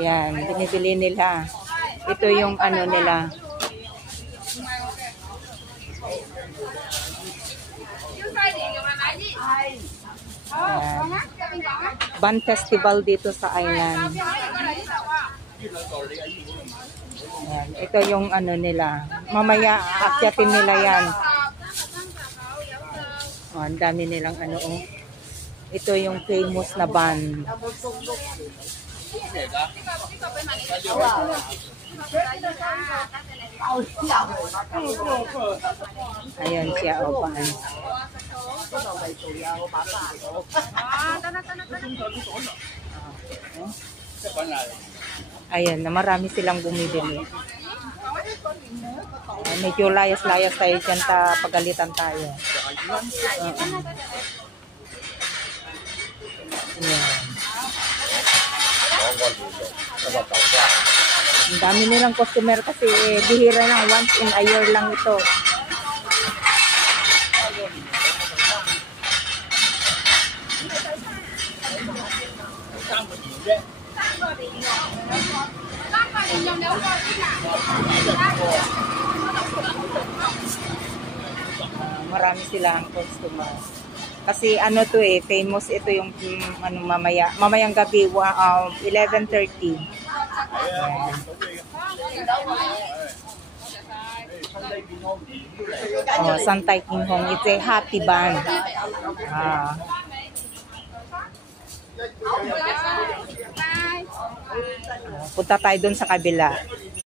Yan, binibili nila. Ito yung ano nila. Ban Festival dito sa island. Yan, ito yung ano nila. Mamaya aakyatin nila yan. Oh, ang dami nilang ano oh. Ito yung famous na ban. Ayan siya o paan. Ayan na marami silang bumibili. Medyo layas-layas tayo dyan pagalitan tayo. Ayan. Ang dami nilang customer kasi bihira lang, once in a year lang ito. Marami silang customer. Kasi ano to famous ito yung ano mamayang gabi 11:30. Oh, Santay King Hong. It's a happy band. Punta tayo doon sa kabila.